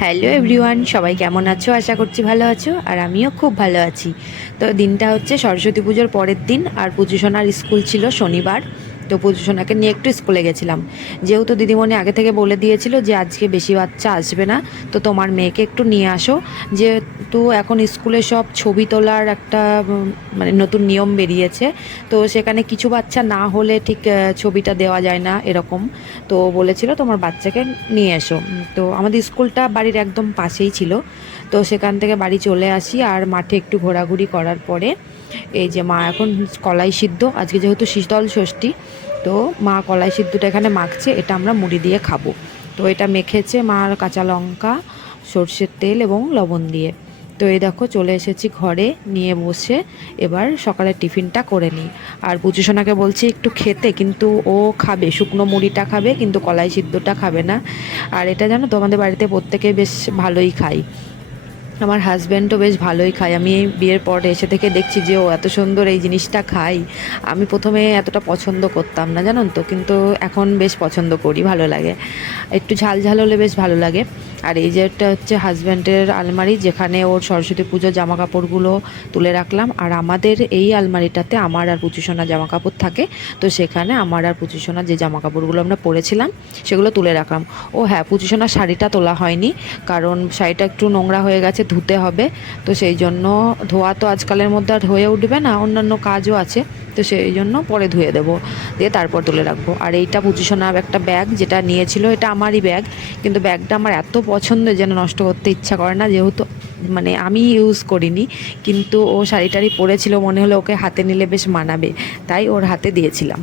Hello everyone, সবাই কেমন আছো? আশা করছি ভালো আছো, আর আমিও খুব ভালো আছি। তো দিনটা হচ্ছে সরস্বতী পুজোর পরের দিন, আর পুজো সোনার স্কুল ছিল শনিবার। তো পুজো সোনাকে নিয়ে একটু স্কুলে গেছিলাম। যেহেতু দিদিমণি আগে থেকে বলে দিয়েছিল যে আজকে বেশি বাচ্চা আসবে না, তো তোমার মেয়েকে একটু নিয়ে আসো। যেহেতু এখন স্কুলে সব ছবি তোলার একটা মানে নতুন নিয়ম বেরিয়েছে, তো সেখানে কিছু বাচ্চা না হলে ঠিক ছবিটা দেওয়া যায় না এরকম। তো বলেছিল তোমার বাচ্চাকে নিয়ে এসো। তো আমাদের স্কুলটা বাড়ির একদম পাশেই ছিল। তো সেখান থেকে বাড়ি চলে আসি, আর মাঠে একটু ঘোরাঘুরি করার পরে এই যে মা এখন কলাই সিদ্ধ, আজকে যেহেতু শীতল ষষ্ঠী, তো মা কলাই সিদ্ধটা এখানে মাখছে, এটা আমরা মুড়ি দিয়ে খাবো। তো এটা মেখেছে মা কাঁচা লঙ্কা, সর্ষের তেল এবং লবণ দিয়ে। তো এই দেখো চলে এসেছি ঘরে নিয়ে বসে, এবার সকালের টিফিনটা করে নিই। আর পুচু সোনাকে বলছি একটু খেতে, কিন্তু ও খাবে শুকনো মুড়িটা খাবে, কিন্তু কলাই সিদ্ধটা খাবে না। আর এটা জানো তো আমাদের বাড়িতে প্রত্যেকে বেশ ভালোই খায়। আমার হাজব্যান্ডও বেশ ভালোই খায়। আমি এই বিয়ের পর এসে থেকে দেখছি যে ও এত সুন্দর এই জিনিসটা খায়। আমি প্রথমে এতটা পছন্দ করতাম না, জানেন তো, কিন্তু এখন বেশ পছন্দ করি, ভালো লাগে। একটু ঝাল ঝাল হলে বেশ ভালো লাগে। আর এই যে এটা হচ্ছে হাজব্যান্ডের আলমারি, যেখানে ওর সরস্বতী পুজোর জামা কাপড়গুলো তুলে রাখলাম। আর আমাদের এই আলমারিটাতে আমার আর পুচুসোনা জামা কাপড় থাকে। তো সেখানে আমার আর পুচুসোনা যে জামা কাপড়গুলো আমরা পরেছিলাম সেগুলো তুলে রাখলাম। ও হ্যাঁ, পুচুসোনার শাড়িটা তোলা হয়নি, কারণ শাড়িটা একটু নোংরা হয়ে গেছে, ধুতে হবে। তো সেই জন্য ধোয়া তো আজকালের মধ্যে আর হয়ে উঠবে না, অন্যান্য কাজও আছে। তো সেই জন্য পরে ধুয়ে দেবো, দিয়ে তারপর তুলে রাখবো। আর এইটা পুচুসোনার একটা ব্যাগ, যেটা নিয়েছিল, এটা আমারই ব্যাগ, কিন্তু ব্যাগটা আমার এত পছন্দ যেন নষ্ট করতে ইচ্ছা করে না, যেহেতু মানে আমি ইউজ করিনি। কিন্তু ও শাড়ি টাড়ি পরেছিল, মনে হলো ওকে হাতে নিলে বেশ মানাবে, তাই ওর হাতে দিয়েছিলাম।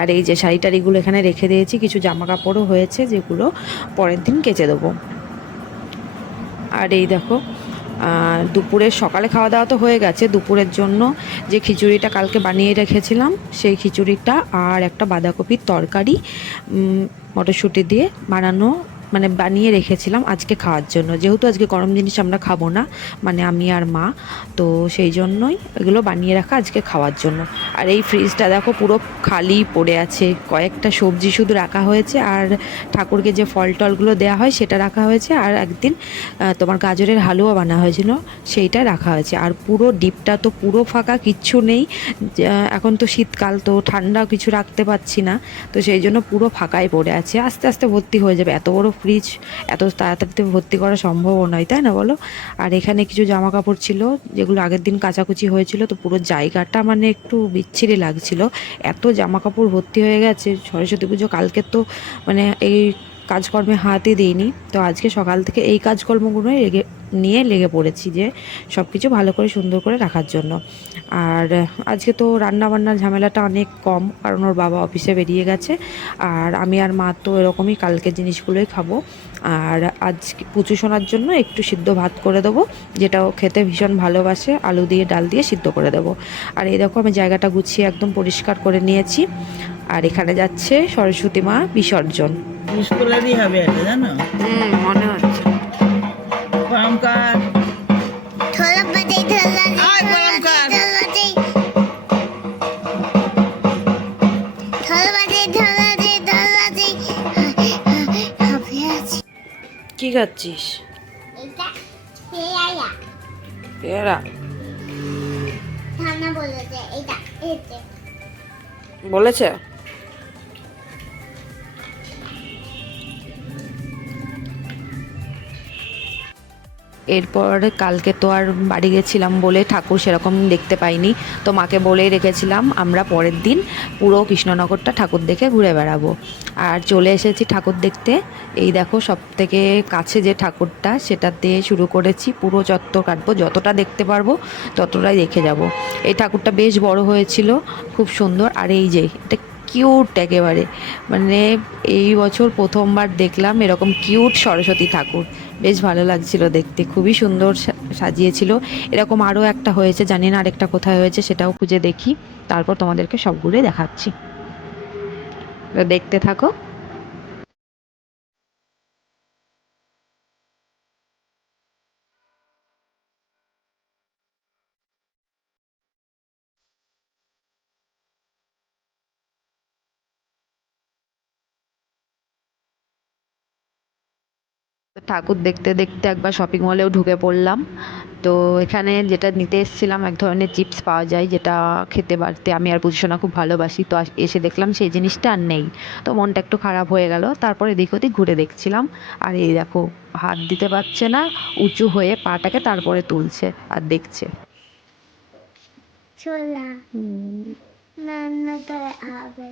আর এই যে শাড়ি টাড়িগুলো এখানে রেখে দিয়েছি, কিছু জামা কাপড়ও হয়েছে যেগুলো পরের দিন কেচে দেবো। আর এই দেখো দুপুরের সকালে খাওয়া দাওয়া তো হয়ে গেছে। দুপুরের জন্য যে খিচুড়িটা কালকে বানিয়ে রেখেছিলাম, সেই খিচুড়িটা আর একটা বাঁধাকপির তরকারি মটরশুঁটি দিয়ে বানানো, মানে বানিয়ে রেখেছিলাম আজকে খাওয়ার জন্য। যেহেতু আজকে গরম জিনিস আমরা খাবো না, মানে আমি আর মা, তো সেই জন্যই এগুলো বানিয়ে রাখা আজকে খাওয়ার জন্য। আর এই ফ্রিজটা দেখো পুরো খালি পড়ে আছে, কয়েকটা সবজি শুধু রাখা হয়েছে, আর ঠাকুরকে যে ফল টলগুলো দেওয়া হয় সেটা রাখা হয়েছে, আর একদিন তোমার গাজরের হালুয়া বানা হয়েছিল, সেইটা রাখা হয়েছে। আর পুরো ডিপটা তো পুরো ফাঁকা, কিচ্ছু নেই। এখন তো শীতকাল, তো ঠান্ডা কিছু রাখতে পারছি না, তো সেই জন্য পুরো ফাঁকাই পড়ে আছে। আস্তে আস্তে ভর্তি হয়ে যাবে, এত বড় ফ্রিজ এত তাড়াতাড়ি তো ভর্তি করা সম্ভবও নয়, তাই না বলো? আর এখানে কিছু জামা কাপড় ছিল যেগুলো আগের দিন কাচাকুচি হয়েছিল, তো পুরো জায়গাটা মানে একটু বিচ্ছিরি লাগছিল, এত জামা কাপড় ভর্তি হয়ে গেছে। সরস্বতী পুজো কালকে তো মানে এই কাজকর্মে হাতই দিইনি, তো আজকে সকাল থেকে এই কাজকর্মগুলোই নিয়ে লেগে পড়েছি, যে সব কিছু ভালো করে সুন্দর করে রাখার জন্য। আর আজকে তো রান্না বান্নার ঝামেলাটা অনেক কম, কারণ ওর বাবা অফিসে বেরিয়ে গেছে, আর আমি আর মা তো এরকমই কালকে জিনিসগুলোই খাবো। আর আজ পুচু সোনার জন্য একটু সিদ্ধ ভাত করে দেবো, যেটা ও খেতে ভীষণ ভালোবাসে, আলু দিয়ে ডাল দিয়ে সিদ্ধ করে দেবো। আর এই দেখো আমি জায়গাটা গুছিয়ে একদম পরিষ্কার করে নিয়েছি। আর এখানে যাচ্ছে সরস্বতী মা বিসর্জন। স্কুলেরই হবে এটা, জানো? মনে হচ্ছে। প্রণাম কর। আয় প্রণাম কর। কি খাচ্ছিস? পেয়ারা বলেছে? এরপর কালকে তো আর বাড়ি গেছিলাম বলে ঠাকুর সেরকম দেখতে পাইনি, তো মাকে বলেই রেখেছিলাম আমরা পরের দিন পুরো কৃষ্ণনগরটা ঠাকুর দেখে ঘুরে বেড়াবো। আর চলে এসেছি ঠাকুর দেখতে। এই দেখো সব থেকে কাছে যে ঠাকুরটা, সেটাতে শুরু করেছি, পুরো চত্বর কাটবো, যতটা দেখতে পারবো ততটাই দেখে যাব। এই ঠাকুরটা বেশ বড় হয়েছিল, খুব সুন্দর। আর এই যে এটা কিউট একেবারে, মানে এই বছর প্রথমবার দেখলাম এরকম কিউট সরস্বতী ঠাকুর, বেশ ভালো লাগছিল দেখতে, খুবই সুন্দর সাজিয়েছিল। এরকম আরও একটা হয়েছে, জানি না আরেকটা কোথায় হয়েছে, সেটাও খুঁজে দেখি, তারপর তোমাদেরকে সবগুলোই দেখাচ্ছি, তো দেখতে থাকো। ঠাকুর দেখতে দেখতে একবার শপিং মলেও ঢুকে পড়লাম। তো এখানে যেটা নিতে এসেছিলাম, এক ধরনের চিপস পাওয়া যায় যেটা খেতে বাড়তে আমি আর পুজোসোনা খুব ভালোবাসি। তো এসে দেখলাম সেই জিনিসটা আর নেই। তো মনটা একটু খারাপ হয়ে গেল। তারপরে এদিক ওদিক ঘুরে দেখছিলাম। আর এই দেখো, হাত দিতে পারছে না, উঁচু হয়ে পাটাকে তারপরে তুলছে আর দেখছে। ছোলা না না করে হবে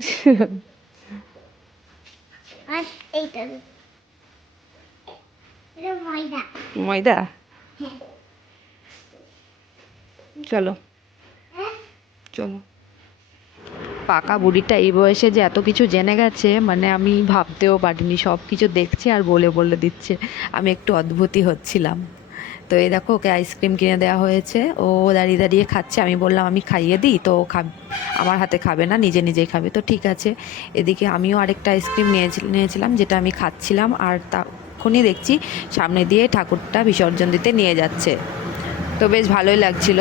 আর এইটা এটা ময়দা ময়দা, হ্যাঁ চলো হ্যাঁ চলো। পাকা বুড়িটা এই বয়সে যে এত কিছু জেনে গেছে, মানে আমি ভাবতেও পারিনি। সব কিছু দেখছে আর বলে বলে দিচ্ছে। আমি একটু অদ্ভুতই হচ্ছিলাম। তো এই দেখো, ওকে আইসক্রিম কিনে দেওয়া হয়েছে। ও দাঁড়িয়ে দাঁড়িয়ে খাচ্ছে। আমি বললাম আমি খাইয়ে দিই, তো আমার হাতে খাবে না, নিজে নিজেই খাবে। তো ঠিক আছে। এদিকে আমিও আরেকটা আইসক্রিম নিয়েছিলাম, যেটা আমি খাচ্ছিলাম। আর তখনই দেখছি সামনে দিয়ে ঠাকুরটা বিসর্জন দিতে নিয়ে যাচ্ছে। তো বেশ ভালোই লাগছিল।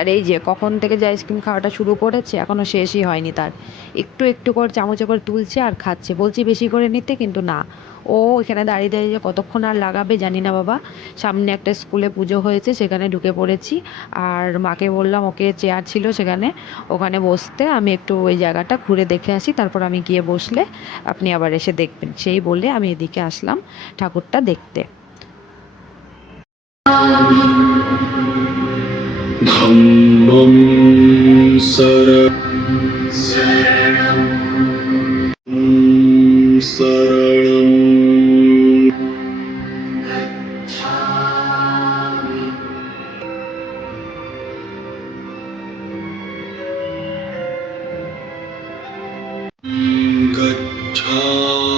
আর এই যে কখন থেকে যে আইসক্রিম খাওয়াটা শুরু করেছে, এখনও শেষই হয়নি তার। একটু একটু করে চামচে করে তুলছে আর খাচ্ছে। বলছি বেশি করে নিতে, কিন্তু না। ও এখানে দাঁড়িয়ে দাঁড়িয়ে যে কতক্ষণ আর লাগাবে জানি না বাবা। সামনে একটা স্কুলে পুজো হয়েছে, সেখানে ঢুকে পড়েছি। আর মাকে বললাম ওকে চেয়ার ছিল সেখানে, ওখানে বসতে। আমি একটু ওই জায়গাটা ঘুরে দেখে আসি, তারপর আমি গিয়ে বসলে আপনি আবার এসে দেখবেন। সেই বলে আমি এদিকে আসলাম ঠাকুরটা দেখতে। धम्मं शरणं गच्छामि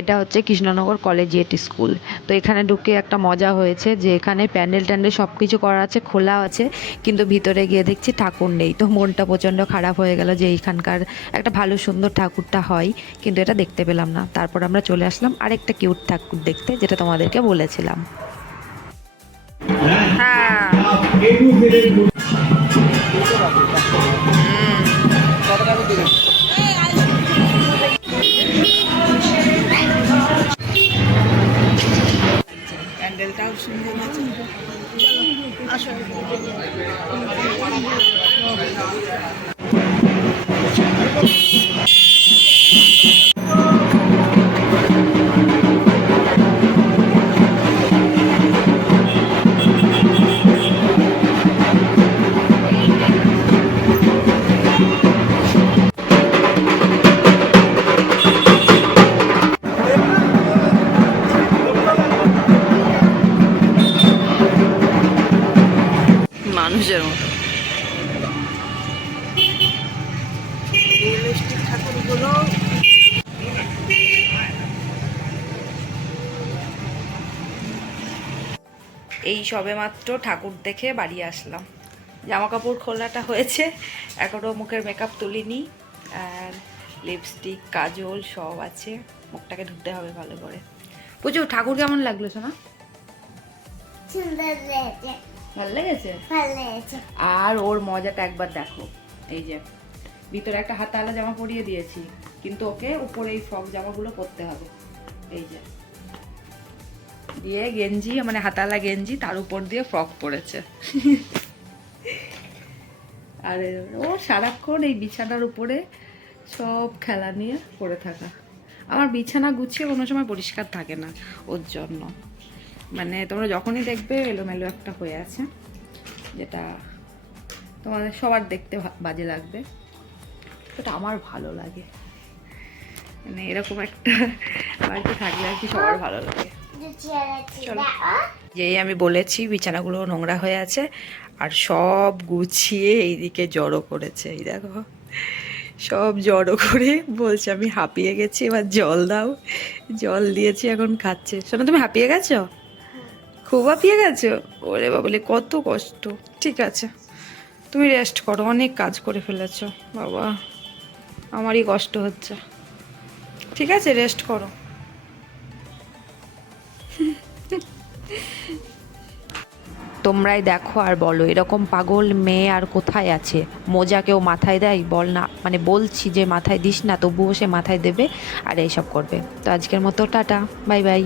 এটা হচ্ছে কৃষ্ণনগর কলেজিয়েট স্কুল। তো এখানে ঢুকে একটা মজা হয়েছে যে এখানে প্যান্ডেল ট্যান্ডেল সব কিছু করা আছে, খোলা আছে, কিন্তু ভিতরে গিয়ে দেখছি ঠাকুর নেই। তো মনটা প্রচণ্ড খারাপ হয়ে গেল যে এইখানকার একটা ভালো সুন্দর ঠাকুরটা হয়, কিন্তু এটা দেখতে পেলাম না। তারপর আমরা চলে আসলাম আরেকটা কিউট ঠাকুর দেখতে, যেটা তোমাদেরকে বলেছিলাম। প্যান্ডেলটাও সুন্দর আছে। চলো আসো। মানুষের মতো রিয়েলিস্টিক ঠাকুরগুলো। এই সবেমাত্র ঠাকুর দেখে বাড়ি আসলাম। জামা কাপড় খোলাটা হয়েছে, এখনও মুখের মেকআপ তুলিনি। আর লিপস্টিক কাজল সব আছে, মুখটাকে ধুতে হবে ভালো করে। পুজো ঠাকুর কেমন লাগলো সোনা? সুন্দর লেগেছে ভালো লেগেছে? ভালো লেগেছে আর ওর মজাটা একবার দেখো। এই যে ভিতরে একটা হাতাওয়ালা জামা পরিয়ে দিয়েছি, কিন্তু ওকে উপরে এই ফ্রক জামাগুলো পরতে হবে। এই যে দিয়ে গেঞ্জি, মানে হাতাওয়ালা গেঞ্জি, তার উপর দিয়ে ফ্রক পরেছে। আর ও সারাক্ষণ এই বিছানার উপরে সব খেলা নিয়ে পড়ে থাকা। আমার বিছানা গুছিয়ে কোনো সময় পরিষ্কার থাকে না ওর জন্য, মানে তোমরা যখনই দেখবে এলোমেলো একটা হয়ে আছে, যেটা তোমাদের সবার দেখতে বাজে লাগবে, সেটা আমার ভালো লাগে, মানে এরকম একটা বাড়িতে থাকলে আর কি সবার ভালো লাগে। চলো, যেই আমি বলেছি বিছানাগুলো নোংরা হয়ে আছে আর সব গুছিয়ে এইদিকে জড়ো করেছে, এই দেখো সব জড়ো করে বলছে আমি হাঁপিয়ে গেছি, এবার জল দাও। জল দিয়েছি, এখন খাচ্ছে। শোনো, তুমি হাঁপিয়ে গেছো? খুব হাঁপিয়ে গেছো? ওরে বাবলে, কত কষ্ট। ঠিক আছে, তুমি রেস্ট করো, অনেক কাজ করে ফেলেছো বাবা, আমারই কষ্ট হচ্ছে। ঠিক আছে, রেস্ট করো। তোমরাই দেখো আর বলো, এরকম পাগল মেয়ে আর কোথায় আছে? মোজা কেউ মাথায় দেয়? বল না, মানে বলছি যে মাথায় দিস না, তবুও সে মাথায় দেবে আর এইসব করবে। তো আজকের মতো টাটা, বাই বাই।